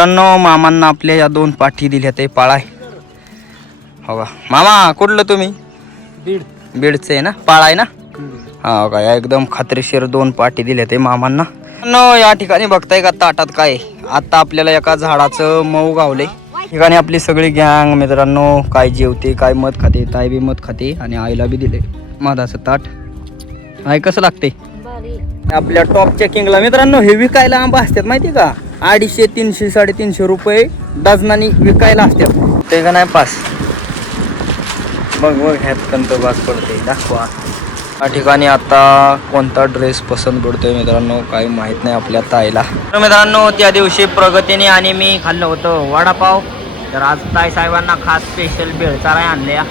मित्रांनो मामांना आपल्या या 2 पाठी दिल्या ते पाळाय. हो का मामा, कुठलं तुम्ही? बीडचे आहे ना, पाळाय ना? हा का, एकदम खात्रीशीर 2 पाठी दिल्या ते मामांना. या ठिकाणी बघताय का ताटात काय? आता आपल्याला एका झाडाचं मऊ गावले. ठिकाणी आपली सगळी गँग मित्रांनो काय जेवते, काय मध खाते, ताई बी मध खाते आणि आईला बी दिले मधाचं ताट. आई कसं लागते? आपल्या टॉप चेकिंगला मित्रांनो हे विकायला आंबा असतात माहिती का? 250, 300, 350 रुपये डझनानी विकायला असतात. ते का नाही पास बघ ह्यात कंत बास पडते. दाखवा या ठिकाणी आता कोणता ड्रेस पसंत पडतोय मित्रांनो काही माहित नाही आपल्या ताईला. तर मित्रांनो त्या दिवशी प्रगतीने आणि मी खाल्लं होतं वडापाव. तर आज ताई साहेबांना खास स्पेशल भेळचाराय आणल्या.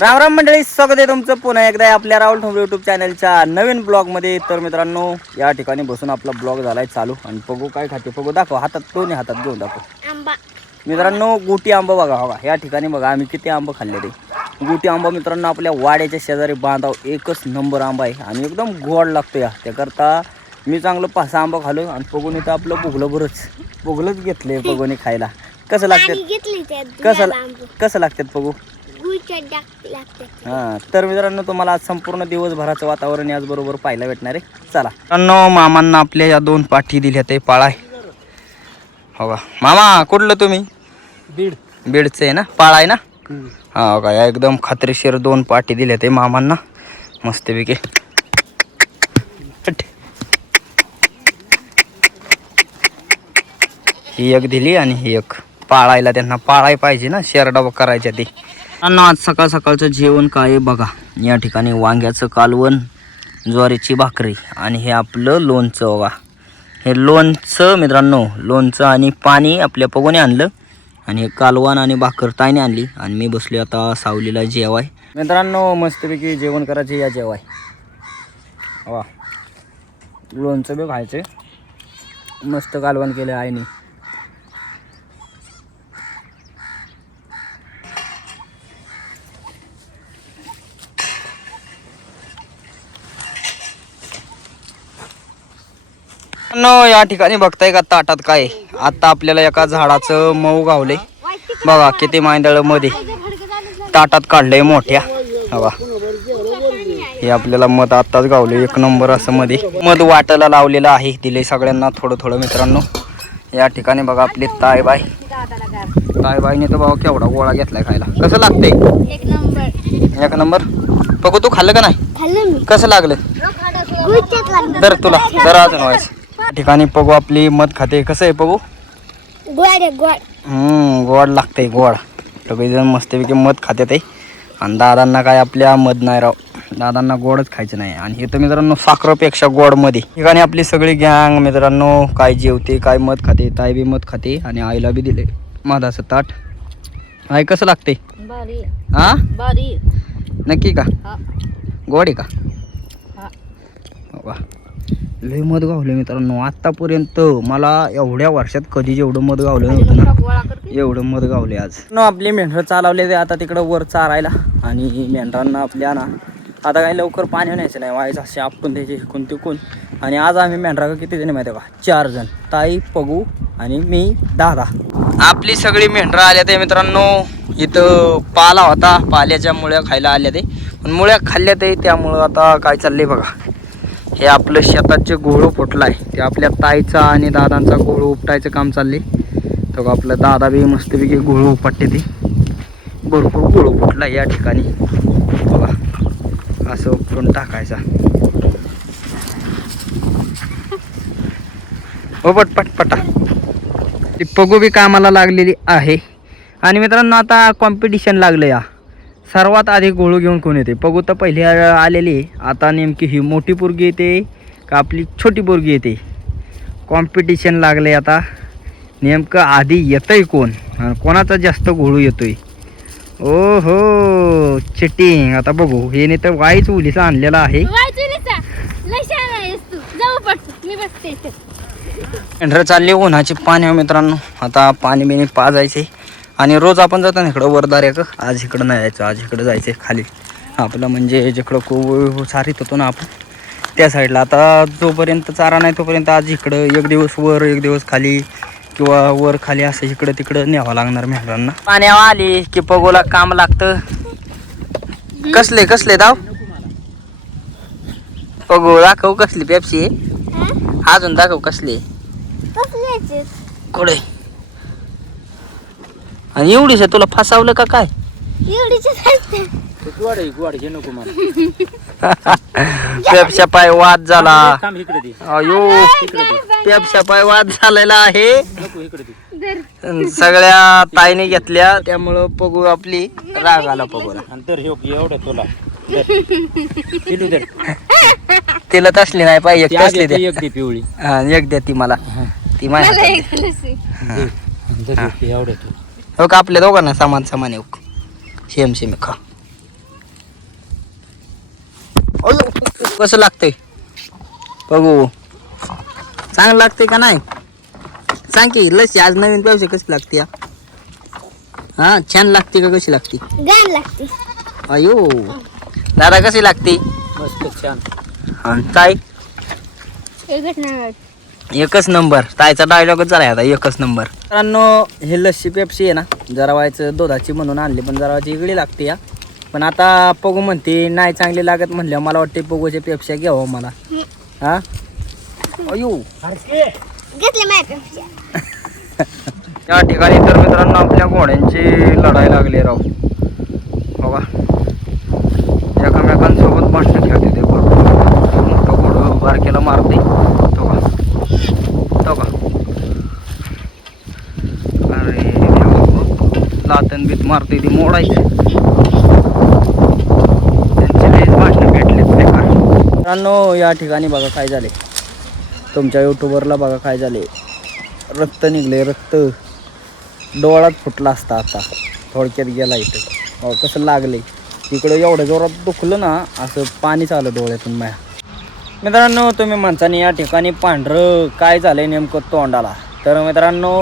राम राम मंडळी, स्वागत आहे तुमचं पुन्हा एकदा आपल्या राहुल ठोंबरे यूट्यूब चॅनलच्या नवीन ब्लॉगमध्ये. तर मित्रांनो या ठिकाणी बसून आपला ब्लॉग झालाय चालू आणि पगू काय खाते पगू दाखव, हातात दोन्ही हातात घेऊन दाखव. आंबा मित्रांनो गुटी आंबा बघा. हो या ठिकाणी बघा आम्ही किती आंबा खाल्ले ते. गुटी आंबा मित्रांनो आपल्या वाड्याच्या शेजारी बांधाव एकच नंबर आंबा आहे आणि एकदम गोड लागतो. या त्याकरता मी चांगलं 5 आंबा खालो आणि पगून इथं आपलं बुगलंच घेतले पगूने खायला. कसं लागतात कसं लागतात पगू? हां तर मित्रांनो तुम्हाला आज संपूर्ण दिवसभराचं वातावरण याचबरोबर पाहायला भेटणार आहे. चला मित्रांनो मामांना आपल्या या 2 पाठी दिल्या ते पाळाय. हो का मामा, कुठलं तुम्ही? बीडचे आहे ना, पाळाय ना? हा का, एकदम खात्रीशीर 2 पाठी दिल्या ते मामांना मस्तपैकी. ही एक दिली आणि ही एक पाळायला, त्यांना पाळाय पाहिजे ना, शेरडा करायच्या ते. आज सकाळ सकाळचं जेवण काय बघा. या ठिकाणी वांग्याचं कालवण, ज्वारीची भाकरी आणि हे आपलं लोणचं बघा. हे लोणचं मित्रांनो, लोणचं आणि पाणी आपल्या पगोने आणलं आणि हे कालवण आणि भाकर ताईने आणली आणि मी बसलो आता सावलीला जेवाय. मित्रांनो मस्तपैकी जेवण करायचे या जेवाय. वा लोणचं बी खायचे, मस्त कालवण केलं आईने. या ठिकाणी बघताय का ताटात काय? आता आपल्याला एका झाडाचं मऊ गावले बघा. किती मांदळ मध्ये ताटात काढलंय मोठ्या. बघा हे आपल्याला मध आताच गावले एक नंबर असं मध्ये मध वाटायला लावलेलं आहे. दिले सगळ्यांना थोडं थोडं मित्रांनो. या ठिकाणी बघा आपली ताईबाईने तर बाबा केवढा गोळा घेतलाय खायला. कसं लागतंय? एक नंबर. बघू तू खाल्लं का नाही? कसं लागलं? तर तुला जरा अजून व्हायचं. ठिकाणी पगू आपली मध खाते. कसं आहे पगू? गोड लागते गोड. सगळेजण मस्तपैकी मध खाते ते. आणि दादांना काय आपल्या मध नाही राव, दादांना गोडच खायचं नाही. आणि हे तर मित्रांनो साखरेपेक्षा गोड मध्ये. ठिकाणी आपली सगळी गँग मित्रांनो काय जेवते, काय मध खाते, ताई बी मध खाते आणि आईला बी दिले मधाचं ताट. आई कसं लागते? हा नक्की का? गोड आहे का? लय मध गावलं मित्रांनो. आतापर्यंत मला एवढ्या वर्षात कधी जेवढं मध गावलं नव्हतं ना, एवढं मध गावले आज. आपले मेंढरं चालवले ते आता तिकडं वर चारायला. आणि मेंढरांना आपल्या ना आता काही लवकर पाणी न्यायचं नाही, व्हायचं असे आपटून द्यायचे कोण तिकून. आणि आज आम्ही मेंढरा किती जण माहिती आहे का? 4 जण, ताई पगू आणि मी दादा. आपली सगळी मेंढरं आल्या ते मित्रांनो. इथं पाला होता, पाल्याच्या मुळ्या खायला आल्या ते, पण मुळ्या खाल्ल्या ते. त्यामुळं आता काय चाललंय बघा, हे आपलं शेतात जे गोळू फुटलाय ते आपल्या ताईचा आणि दादांचा गोळू उपटायचं काम चालले. तर आपलं दादा बी मस्तपैकी गोळू उपटते ते. भरपूर गोळू फुटला या ठिकाणी बघा. असं उपटून टाकायचा. पटपटा ती पगू बी कामाला लागलेली आहे. आणि मित्रांनो आता कॉम्पिटिशन लागलं या. सर्वात आधी गोळू घेऊन कोण येते? पगू तर पहिली आलेली. आता नेमकी ही मोठी पोरगी येते का आपली छोटी पोरगी येते? कॉम्पिटिशन लागले आता. नेमकं आधी येतंय कोण आणि कोणाचा जास्त गोळू येतोय? ओ हो चिटिंग. आता बघू. हे नाही तर वाईच उलीचा आणलेला आहे. मेंढरं चालली उन्हाची पाणी मित्रांनो. आता पाणी बिणी पाजायचे. आणि रोज आपण जातो ना इकडं वरदाऱ्याचं. आज इकडं नाही जायचं, आज इकडं जायचं खाली आपलं म्हणजे जिकडं सारीत होतो ना आपण त्या साईडला. आता जोपर्यंत चारा नाही तोपर्यंत आज इकडं एक दिवस वर एक दिवस खाली किंवा वर खाली असं इकडं तिकडं न्यावं लागणार मेहरांना. पाण्यावर आली की पगोला काम लागतं. कसले कसले दाव पगो दाखव कसली पेप्सी आहे अजून दाखव कसली कुठे आणि एवढीच तुला फसावलं का काय पेप्स्या पाय वाद झाला अयो पेप्स्या पाय वाद झालेला आहे सगळ्या ताईने घेतल्या त्यामुळं पगू आपली राग आला पगूला एवढं तुला तिला तसली नाही पाहिजे तसली द्या एक दे पिवळी हा एक द्या ती मला ती माझ्या हो का आपल्या दोघांना सामान सामान येऊ सेम सेम खा कसं लागतंय बघू चांगलं लागतंय का नाही सांग की लसी आज नवीन पेप्सी कशी लागते हा छान लागते का कशी लागते गाण लागते अयो दादा कशी लागते मस्त छान आणि ताई एकच नंबर ताईचा डायलॉगच झाला आता एकच नंबर. मित्रांनो हे लस्सी पेप्सी आहे ना जरा व्हायचं दुधाची म्हणून आणली पण जरा वेगळी लागते या पण आता पगू म्हणते नाही चांगली लागत म्हणल्या मला वाटते पगूच्या पेप्स्या घ्यावं मला हा अयो घेतले माझ्या त्या ठिकाणी तर मित्रांनो आपल्या घोड्यांची लढाई लागली राव बघा एकामेकांसोबत भांडण खेळते ते मोठं घोडं बारकेला मारते तो का अरे लातन बीत मारते ती मोडायची त्यांचे लईच भांडणं भेटलेत बेकार. मित्रांनो या ठिकाणी बघा काय झाले तुमच्या युट्यूबरला बघा काय झाले रक्त निघले रक्त डोळ्यात फुटला असता आता थोडक्यात गेला इथं कसं लागले इकडं एवढ्या जोरात दुखलं ना असं पाणी चाललं डोळ्यातून माया. मित्रांनो तुम्ही म्हणताना या ठिकाणी पांढरं काय झालंय नेमकं तोंडाला तर मित्रांनो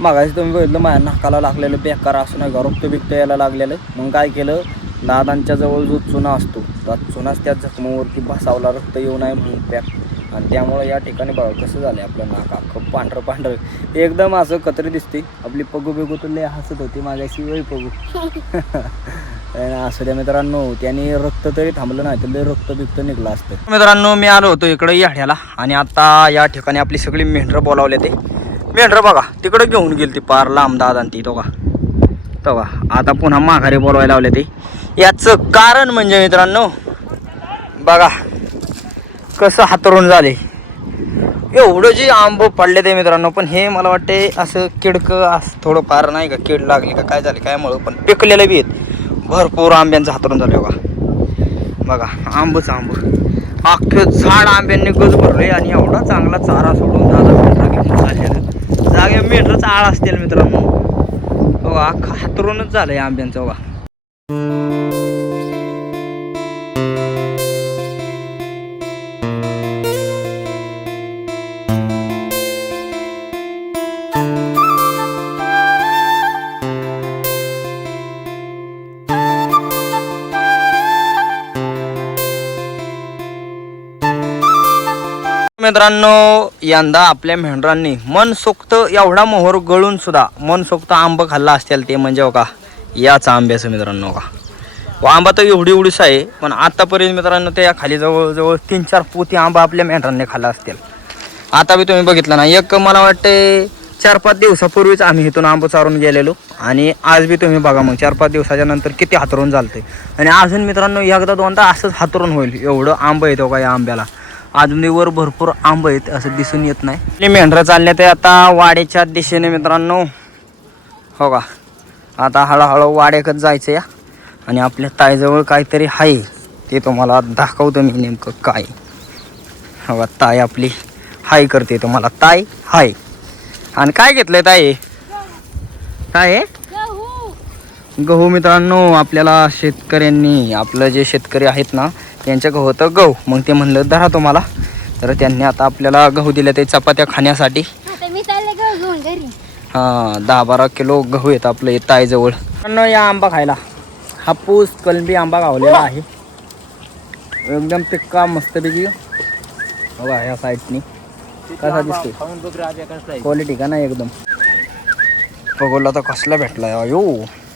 मागाशी तुम्ही बघितलं माझ्या नाकाला लागलेलं बेकार असं नाही का रक्त बिक्त यायला लागलेलं मग काय केलं दादांच्या जवळ जो चुना असतो त्या चुनाच त्या जखमावरती बसावला रक्त येऊ नये म्हणून पॅक आणि त्यामुळे या ठिकाणी बघा कसं झालं आपलं नाक अख्खं पांढरं पांढरं एकदम असं कतरी दिसते आपली पगू बिगू तर लय हसत होती माझ्याशी वय पगू असं त्या मित्रांनो त्याने रक्त तरी थांबलं नाही तर लय रक्त बिक्त निघलं असतं. मित्रांनो मी आलो होतो इकडे याड्याला आणि आता या ठिकाणी आपली सगळी मेंढरं बोलावले ते मेंढरं बघा तिकडे घेऊन गेली ती पार लांब दादा ती तो का आता पुन्हा माघारी बोलवायला लावले ते याचं कारण म्हणजे मित्रांनो बघा कसं हातरून झाले एवढं जे आंब पडले ते मित्रांनो पण हे मला वाटते असं किडकं असं थोडं फार नाही का कीड लागली का काय झाले काय मुळे पण पिकलेलं बी आहेत भरपूर आंब्यांचं हातरून झालं बघा आंबच आंब अख्खं झाड आंब्यांनी गज भरले आणि एवढा चांगला चारा सोडून दादा मेंढरं घेऊन चाललेलं जागे मेंढरचं आळ असतील मित्रांनो बघा अख्खं हातरूनच झालंय आंब्यांचं बघा. मित्रांनो यंदा आपल्या मेंढरांनी मनसोक्त एवढा मोहर गळून सुद्धा मनसोक्त आंब खाल्ला असतील ते म्हणजे का याच आंब्याचं मित्रांनो का आंबा तर एवढीच आहे पण आतापर्यंत मित्रांनो त्या खाली जवळजवळ 3-4 पोती आंबा आपल्या मेंढरांनी खाल्ला असतील. आता बी तुम्ही बघितलं ना एक मला वाटते 4-5 दिवसापूर्वीच आम्ही इथून आंबा चारून गेलेलो आणि आज बी तुम्ही बघा मग 4-5 दिवसाच्या नंतर किती हातरून चालते आणि अजून मित्रांनो एकदा दोनदा असंच हातरून होईल एवढं आंबा येतो का या आंब्याला अजून वर भरपूर आंब आहेत असं दिसून येत नाही. मेंढरं चालले ते आता वाड्याच्या दिशेने मित्रांनो हो का आता हळूहळू वाड्याकच जायचं या आणि आपल्या ताईजवळ काहीतरी आहे ते तुम्हाला दाखवतो मी नेमकं काय हो का ताई आपली हाय करते तुम्हाला ताई हाय आणि काय घेतलंय ताई काय गहू मित्रांनो आपल्याला शेतकऱ्यांनी आपलं जे शेतकरी आहेत ना त्यांच्या गहू होतं गहू मग ते म्हणलं धरा तुम्हाला तर त्यांनी आता आपल्याला गहू दिले ते चपात्या खाण्यासाठी हां 10-12 किलो गहू येत आपलं येत ताईजवळ. या आंबा खायला हापूस कलमी आंबा गावलेला आहे एकदम पिक्का मस्तपैकी बघा ह्या साईडनी कसा दिसतोय क्वालिटी का नाही एकदम. पगोला तर कसला भेटलाय अयो,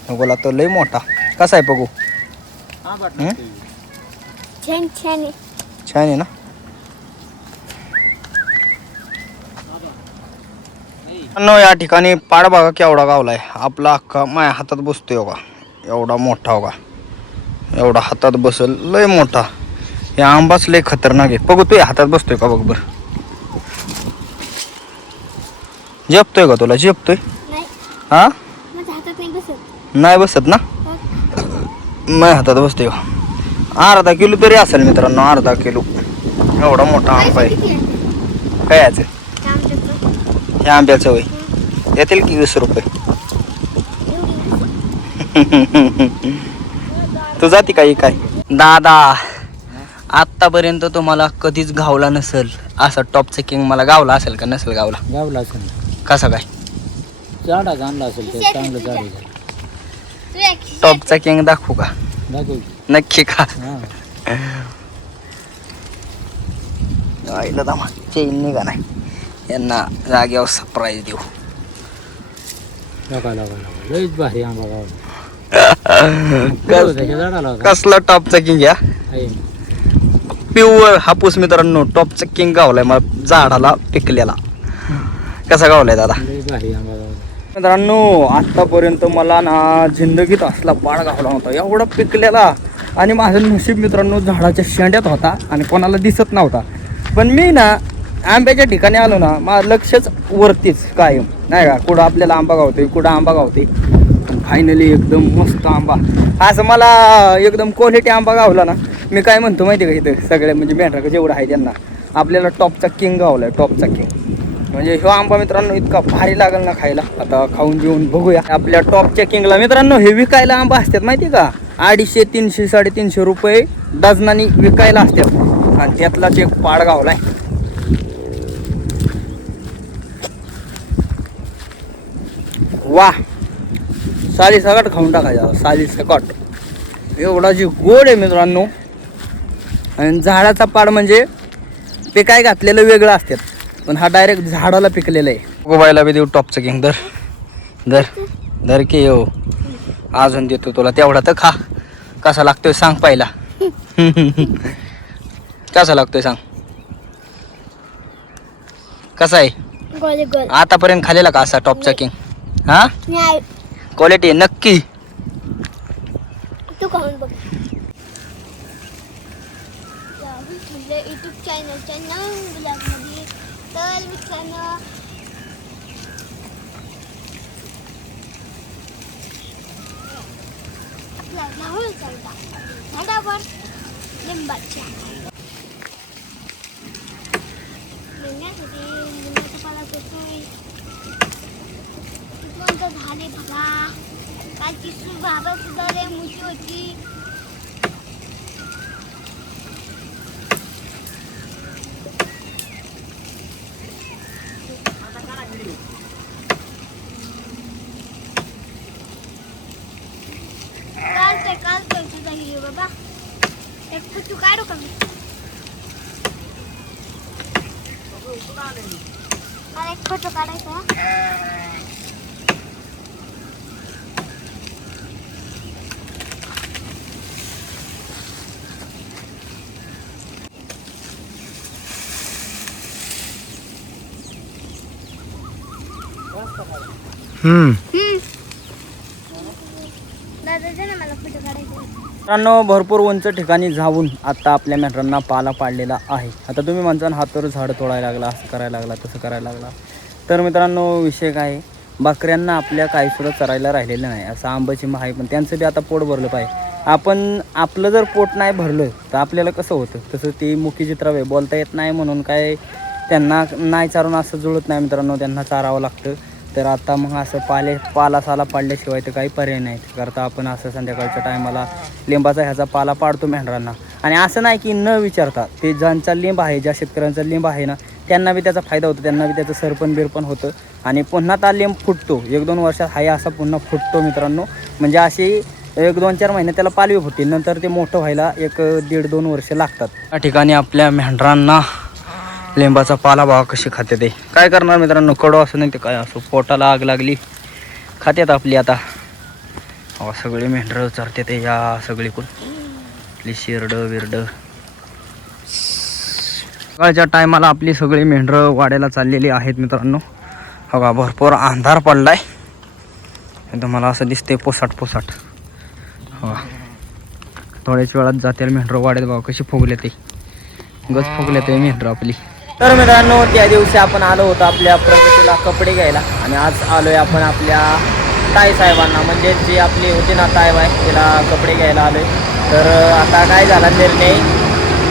पगोला तर लय मोठा. कसा आहे पगो? छान छान आहे. छान आहे ना. या ठिकाणी पाड बघा केवढा गावलाय. आपला अख्खा माझ्या हातात बसतोय बघा, एवढा मोठा बघा, एवढा हातात बसल लय मोठा. हे आंबाच लय खतरनाक आहे. बघू तू हातात बसतोय का बघ बर. झेपतोय का तुला? झेपतोय नाही, हा माझ्या हातात नाही बसत. नाही बसत ना. माझ्या हातात बसतोय का. अर्धा किलो तरी असेल मित्रांनो, अर्धा किलो. एवढा मोठा आंबा आहे. किती आहे? काय याचं? ते आमच्याकडं हे आंब्याचं वय येतील की 20 रुपये. तू जाती काही काय दादा. आतापर्यंत तुम्हाला कधीच गावला नसेल असा टॉपचं किंग मला गावला असेल का नसेल गावला? गावला असेल. कसा काय? झाडाच आणला असेल ते चांगलं झाड आहे. तुझ्या खिशात टॉपचा किंग दाखवू का? दाखव. नक्की का? हां आईला दामा चेन निघा नाही. यांना जागेवर सरप्राईज देऊ. लगा लईच भारी आंबा गावला. कस- त्याच्या झाडाला होता. कसला टॉपचा किंग या आहे. प्युअर हापूस मित्रांनो. टॉपचा किंग गावलाय मला झाडाला पिकलेला. कसा गावलाय दादा? लई भारी आंबा गावला. मित्रांनो आतापर्यंत मला ना जिंदगीत असला पाड गावला होता एवढा पिकलेला. आणि माझं नशीब मित्रांनो झाडाच्या शेंड्यात होता आणि कोणाला दिसत नव्हता. पण मी ना आंब्याच्या ठिकाणी आलो ना, माझं लक्षच वरतीच कायम नाही का. कुठं आपल्याला आंबा गावतोय, कुठं आंबा गावतोय. फायनली एकदम मस्त आंबा. असं मला एकदम क्वालिटी आंबा गावला ना. मी काय म्हणतो माहिती का, इथं सगळे म्हणजे मेंढरा जेवढं आहे त्यांना आपल्याला टॉपचा किंग गावलाय. टॉपचा किंग म्हणजे ह्यो आंबा मित्रांनो इतका भारी लागेल ना खायला. आता खाऊन जेवून बघूया आपल्या टॉपच्या किंगला. मित्रांनो हे विकायला आंबा असतात माहिती का, 250, 300, 350 रुपये डझनानी विकायला असतात. आणि त्यातलाच एक पाड गावलाय. वा, साली सकाट खाऊन टाकायचा. साली सकाट एवढा जी गोड आहे मित्रांनो. आणि झाडाचा पाड म्हणजे ते काय घातलेलं वेगळं असतात, पण हा डायरेक्ट झाडाला पिकलेला आहे. गोबायला बी देऊ टॉपचं किंग. धर धर धर की येऊ. अजून देतो तुला तेवढा तर खा. कसा लागतोय सांग पहिला. कसा लागतोय सांग. कसा आहे? गोल गोल आतापर्यंत खाल्लेला का असा टॉपचा किंग? हा नाही. क्वालिटी नक्की. तू खाऊन बघ. युट्यूब चॅनलच्या नवीन ब्लॉगमध्ये तर मित्रांनो आपला राहुल चालता झाडावर लिंबाच्या लिंबाचा पाला करतोय. कोणतं झाले बघा. कालची बाबा सुद्धा लय मोठी होती. कालतोय तुझा हिरो बाबा. एक फोटो काढू का मी? मला एक फोटो काढायचा. दादा दे ना मला फोटो काढायचा. मित्रांनो भरपूर उंच ठिकाणी जाऊन आता आपल्या मेंढरांना पाला पाडलेला आहे. आता तुम्ही म्हणता हा तर झाड तोडायला लागला, असं करायला लागला, तसं करायला लागला. तर मित्रांनो विषय काय आहे, बकऱ्यांना आपल्या काही सुद्धा चरायला राहिलेलं नाही. असं आंबाची आहे, पण त्यांचं बी आता पोट भरलं पाहिजे. आपण आपलं जर पोट नाही भरलं तर आपल्याला कसं होतं, तसं ती मुकी चित्रावे बोलता येत नाही म्हणून काय त्यांना नाही चारून असं जुळत नाही मित्रांनो. त्यांना चारावं लागतं. तर आता मग असं पाला साला पाडल्याशिवाय तर काही पर्याय नाही. करता आपण असं संध्याकाळच्या टायमाला लिंबाचा ह्याचा पाला पाडतो मेंढरांना. आणि असं नाही की न विचारता, ते ज्यांचा लिंब आहे, ज्या शेतकऱ्यांचा लिंब आहे ना, त्यांना बी त्याचा फायदा होतो, त्यांना बी त्याचं सरपण बिरपण होतं. आणि पुन्हा त्या लिंब फुटतो. 1-2 वर्षात हाय असा पुन्हा फुटतो मित्रांनो. म्हणजे अशी 1-2-4 महिने त्याला पालवी फुटते. नंतर ते मोठं व्हायला 1-1.5-2 वर्ष लागतात. या ठिकाणी आपल्या मेंढरांना लिंबाचा पाला बघा कशी खाते ते. काय करणार मित्रांनो, कडू असं नाही ते काय असो, पोटाला आग लागली खात्यात आपली. आता सगळी मेंढरं चरते ते या सगळीकडून, आपली शिरडं विरडं. सकाळच्या टायमाला आपली सगळी मेंढरं वाड्याला चाललेली आहेत मित्रांनो. बघा भरपूर अंधार पडलाय, तुम्हाला असं दिसते पोसाट पोसाट. थोड्याच वेळात जातील मेंढरं वाड्यात. बघा कशी फुगले ते, गच फुगले ते मेंढरं आपली. तर मित्रांनो, त्या दिवशी आपण आलो होतो आपल्या प्रगतीला कपडे घ्यायला, आणि आज आलोय आपण आपल्या ताई साहेबांना, म्हणजे जी आपली होती ना ताई बाई, तिला कपडे घ्यायला आलोय. तर आता काय झाला निर्णय,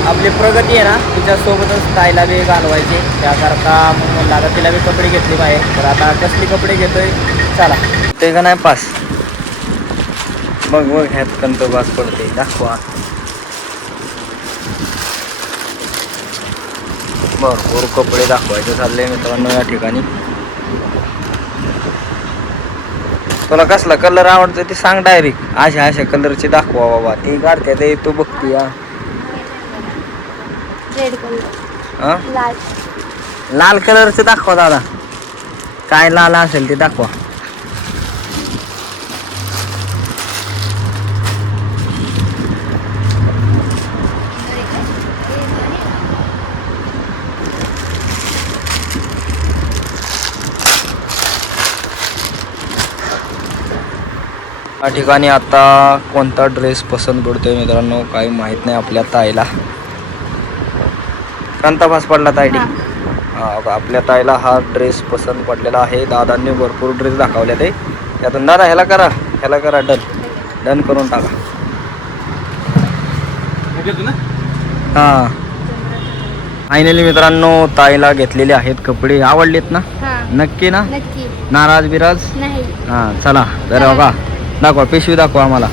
आपली प्रगती आहे ना तिच्यासोबतच ताईला बी घालवायचे, त्याकरता म्हणून आता तिला बी कपडे घेतले पाहिजे. तर आता कसली कपडे घेतोय चला. ते का नाही पास बघ ह्यात कंत बास पडते, दाखवा. भरपूर कपडे दाखवायचे चालले मित्रांनो या ठिकाणी. तुला कसला कलर आवडतो ते सांग डायरेक्ट, अशा अशा कलरचे दाखवा बाबा. ती काढते ते तू बघती या. रेड कलर, लाल. लाल कलरचे दाखवा दादा, काय लाल असेल ते दाखवा. या ठिकाणी आता कोणता ड्रेस पसंत पडतोय मित्रांनो काही माहित नाही आपल्या ताईला. कोणता भास पडला ताईडी? आपल्या ताईला हा ड्रेस पसंत पडलेला आहे. दादांनी भरपूर ड्रेस दाखवले ते, त्यातून दादा ह्याला करा डन करून टाका. हां फायनली मित्रांनो ताईला घेतलेले आहेत कपडे. आवडलेत ना? नक्की ना? नक्की. नाराज बिराज नाही. हां चला तर बघा, दाखवा पिशवी दाखवा आम्हाला.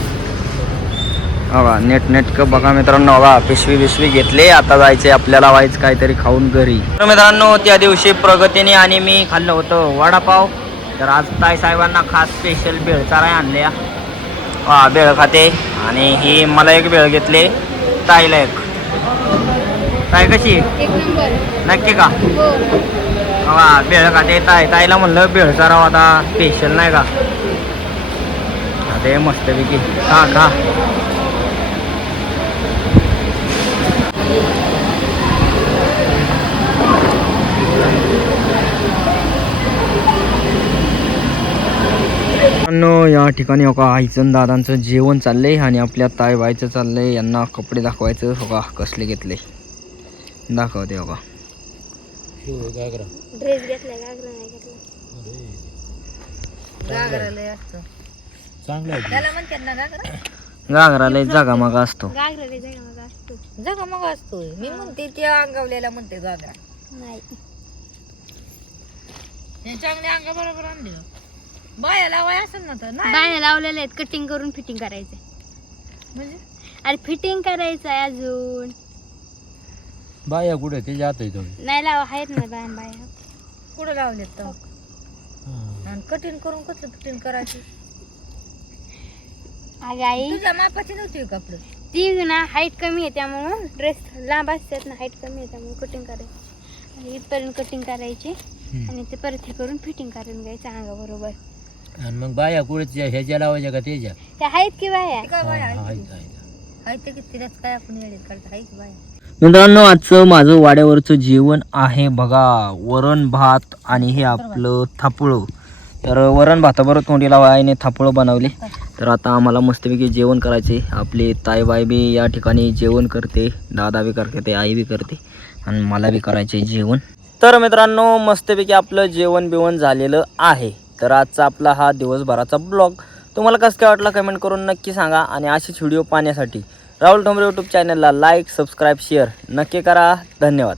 बघा नेटकं बघा मित्रांनो. बघा पिशवी घेतले. आता जायचे आपल्याला व्हायचं काहीतरी खाऊन घरी. तर मित्रांनो त्या दिवशी प्रगतीने आणि मी खाल्लं होतं वडापाव. तर आज ताई साहेबांना खास स्पेशल भेळ चाराय आणले. भेळ खाते, आणि ही मला एक भेळ घेतले, ताईला एक. ताई कशी? एक नंबर. नक्की का? हो. भेळ खाते ताईला म्हणलं भेळ चारावं आता स्पेशल नाही का. ते मस्तपैकी खा. या ठिकाणी हो का आईचं दादांचं जेवण चाललंय, आणि आपल्या ताई बाईचं चाललंय. यांना कपडे दाखवायचं. हो का कसले घेतले दाखवते. हो का ड्रेस घेतलाय, घागरा नाही घेतला. घागरा लय जागा मागा असतो. घागरा लय जगमगा असतो. जगमग असतोय. मी म्हणते त्या अंगावलेला म्हणते गागा नाही. चांगले अंगा बरोबर आणले. बाया लावाय असेल ना तर नाही बाया लावलेले आहेत, कटिंग करून फिटिंग करायचंय. म्हणजे अरे फिटिंग करायचंय अजून. बाया कुठे ते जात नाही लावा, आहेत ना बाया. कुठं लावलेत तर आणि कटिंग करून कसलं फिटिंग करायची? अगं आई तुझ्या मापाची नव्हती कपडे. ती ना हाईट कमी आहे त्यामुळं ड्रेस लांब असतात ना, हाईट कमी आहे त्यामुळे कटिंग करायची. आणि इथपर्यंत कटिंग करायची, आणि ते परत हे करून फिटिंग करून घ्यायचं अंगा बरोबर. आणि मग बाया कुठे ह्याच्या लावायच्या का त्याच्या? त्या आहेत की बाया? काय बाया हा, आहे आहेत. हाय ते किती काय आपण येडीत काढतो. हाय की बाया? मित्रांनो आजचं माझं वाड्यावरचं जेवण आहे बघा, वरण भात आणि हे आपलं थापळं. तर वरण भाताबरोबर तोंडीला आईने थापळं बनवले. तर आता आम्हाला मस्तपैकी जेवण करायचे. आपली ताईबाई बी या ठिकाणी जेवण करते, दादा बी करते, आई बी करते, आणि मला बी करायचे जेवण. तर मित्रांनो मस्तपैकी आपलं जेवण बिवण झालेलं आहे. तर आजचा आपला हा दिवसभराचा ब्लॉग तुम्हाला कसं काय वाटला कमेंट करून नक्की सांगा. आणि असेच व्हिडिओ पाहण्यासाठी राहुल ठोंबरे यूट्यूब चॅनलला लाईक, सबस्क्राईब, शेअर नक्की करा. धन्यवाद.